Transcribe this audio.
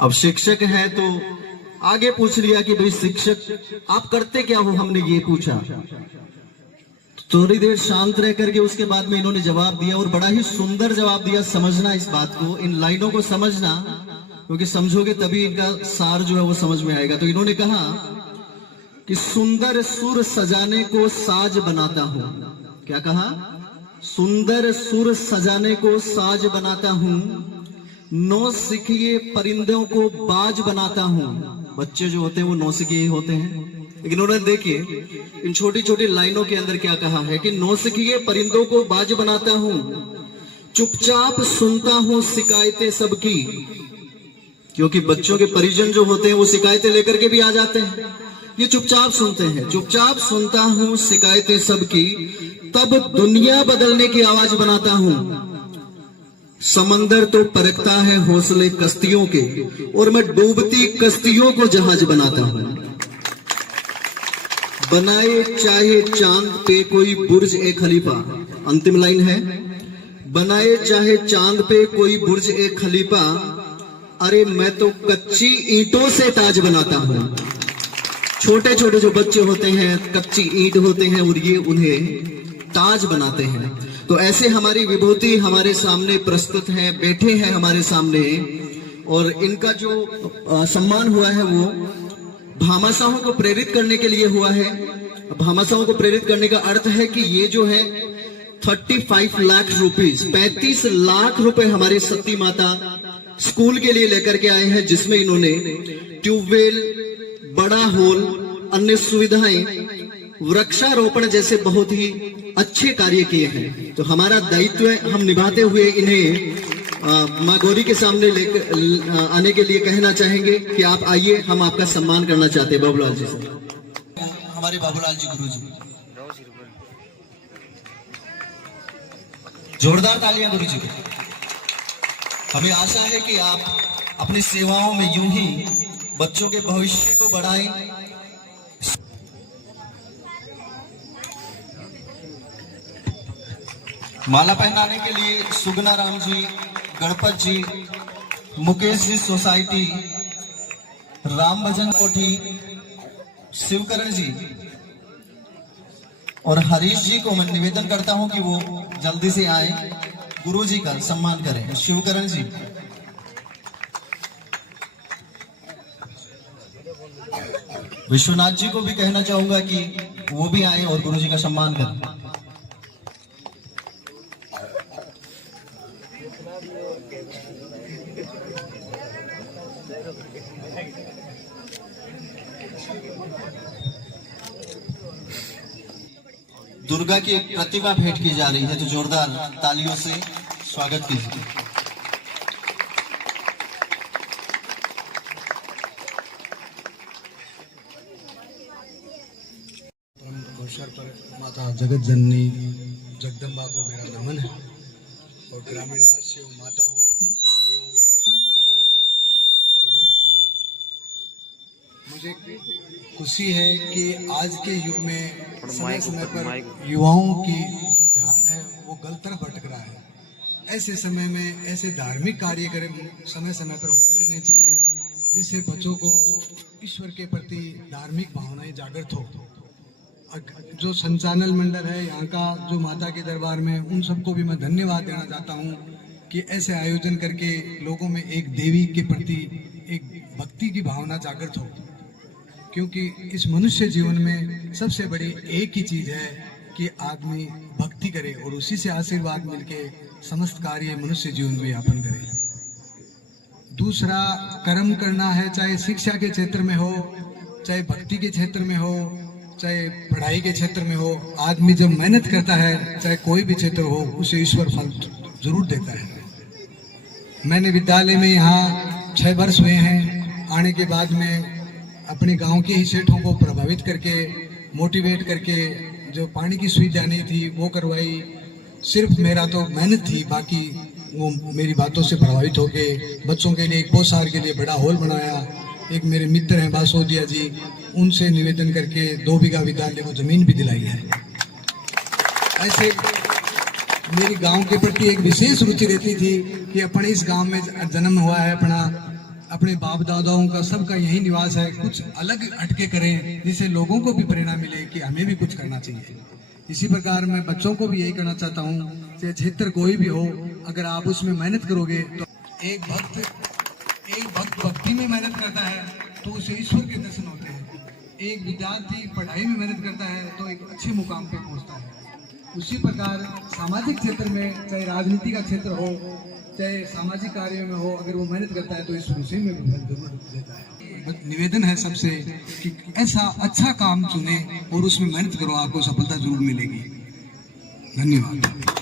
अब शिक्षक है तो आगे पूछ लिया कि भाई शिक्षक आप करते क्या हो, हमने ये पूछा। थोड़ी देर शांत रह करके उसके बाद में इन्होंने जवाब दिया और बड़ा ही सुंदर जवाब दिया। समझना इस बात को, इन लाइनों को समझना, क्योंकि समझोगे तभी इनका सार जो है वो समझ में आएगा। तो इन्होंने कहा कि सुंदर सुर सजाने को साज बनाता हूं। क्या कहा? सुंदर सुर सजाने को साज बनाता हूं, नौसिखिए परिंदों को बाज बनाता हूं। बच्चे जो होते हैं वो नौसिखिए होते हैं, लेकिन उन्होंने देखिए इन छोटी छोटी लाइनों के अंदर क्या कहा है कि नौसिखिए परिंदों को बाज बनाता हूं, चुपचाप सुनता हूं शिकायतें सबकी। क्योंकि बच्चों के परिजन जो होते हैं वो शिकायतें लेकर के भी आ जाते हैं, ये चुपचाप सुनते हैं। चुपचाप सुनता हूं शिकायतें सबकी, तब दुनिया बदलने की आवाज बनाता हूं। समंदर तो परखता है हौसले कश्तियों के, और मैं डूबती कश्तियों को जहाज बनाता हूं। बनाए चाहे चांद पे कोई बुर्ज ए खलीफा, अंतिम लाइन है, बनाए चाहे चांद पे कोई बुर्ज ए खलीफा, अरे मैं तो कच्ची ईंटों से ताज बनाता हूं। छोटे छोटे जो बच्चे होते हैं कच्ची ईंट होते हैं और ये उन्हें ताज बनाते हैं। तो ऐसे हमारी विभूति हमारे सामने प्रस्तुत है, बैठे हैं हमारे सामने, और इनका जो सम्मान हुआ है वो भामाशाहों को प्रेरित करने के लिए हुआ है। भामाशाहों को प्रेरित करने का अर्थ है कि ये जो है 35 लाख रुपीज, 35 लाख रुपए हमारी सती माता स्कूल के लिए लेकर के आए हैं, जिसमें इन्होंने ट्यूबवेल, बड़ा हॉल, अन्य सुविधाएं, वृक्षारोपण जैसे बहुत ही अच्छे कार्य किए हैं। तो हमारा दायित्व हम निभाते हुए इन्हें माँ गौरी के सामने लेकर आने के लिए कहना चाहेंगे कि आप आइए, हम आपका सम्मान करना चाहते हैं। बाबूलाल जी से, हमारे बाबूलाल जी गुरु जी, जोरदार तालियां गुरु जी को। हमें आशा है कि आप अपनी सेवाओं में यूं ही बच्चों के भविष्य को बढ़ाएं। माला पहनाने के लिए सुगना राम जी, गणपत जी, मुकेश जी सोसाइटी, राम भजन कोठी, शिवकरण जी और हरीश जी को मैं निवेदन करता हूं कि वो जल्दी से आए, गुरु जी का सम्मान करें। शिवकरण जी, विश्वनाथ जी को भी कहना चाहूंगा कि वो भी आए और गुरु जी का सम्मान करें। दुर्गा की एक प्रतिमा भेंट की जा रही है, तो जोरदार तालियों से स्वागत कीजिए। अवसर पर माता जगत जननी जगदम्बा को मेरा नमन है, और ग्रामीण वासियों, माताओं, भाइयों, नमन। मुझे खुशी है कि आज के युग में समय समय पर युवाओं की ध्यान है वो गलत तरफ भटक रहा है। ऐसे समय में ऐसे धार्मिक कार्यक्रम समय समय पर होते रहने चाहिए, जिससे बच्चों को ईश्वर के प्रति धार्मिक भावनाएं जागृत हो। जो संचालन मंडल है यहाँ का, जो माता के दरबार में, उन सबको भी मैं धन्यवाद देना चाहता हूँ कि ऐसे आयोजन करके लोगों में एक देवी के प्रति एक भक्ति की भावना जागृत हो। क्योंकि इस मनुष्य जीवन में सबसे बड़ी एक ही चीज है कि आदमी भक्ति करे और उसी से आशीर्वाद मिलके समस्त कार्य मनुष्य जीवन में यापन करे। दूसरा, कर्म करना है, चाहे शिक्षा के क्षेत्र में हो, चाहे भक्ति के क्षेत्र में हो, चाहे पढ़ाई के क्षेत्र में हो। आदमी जब मेहनत करता है, चाहे कोई भी क्षेत्र हो, उसे ईश्वर फल जरूर देता है। मैंने विद्यालय में यहाँ 6 वर्ष हुए हैं। आने के बाद में अपने गांव के ही सेठों को प्रभावित करके, मोटिवेट करके, जो पानी की सुविधा नहीं थी वो करवाई। सिर्फ मेरा तो मेहनत थी, बाकी वो मेरी बातों से प्रभावित होके बच्चों के लिए एक पोषाहार के लिए बड़ा हॉल बनाया। एक मेरे मित्र हैं बासोदिया जी, उनसे निवेदन करके 2 बीघा विद्यालय को जमीन भी दिलाई है। ऐसे मेरी गांव के प्रति एक विशेष रुचि रहती थी कि अपने इस गांव में जन्म हुआ है, अपना अपने बाप दादाओं का सबका यही निवास है, कुछ अलग हटके करें जिससे लोगों को भी प्रेरणा मिले कि हमें भी कुछ करना चाहिए। इसी प्रकार मैं बच्चों को भी यही कहना चाहता हूँ कि क्षेत्र कोई भी हो, अगर आप उसमें मेहनत करोगे तो एक भक्त भक्ति में मेहनत करता है तो उसे ईश्वर के दर्शन होते हैं। एक विद्यार्थी पढ़ाई में मेहनत करता है तो एक अच्छे मुकाम पे पहुंचता है। उसी प्रकार सामाजिक क्षेत्र में, चाहे राजनीति का क्षेत्र हो चाहे सामाजिक कार्यों में हो, अगर वो मेहनत करता है तो ईश्वर उसी में भी फल जरूर देता है। निवेदन है सबसे कि ऐसा अच्छा काम चुने और उसमें मेहनत करो, आपको सफलता जरूर मिलेगी। धन्यवाद।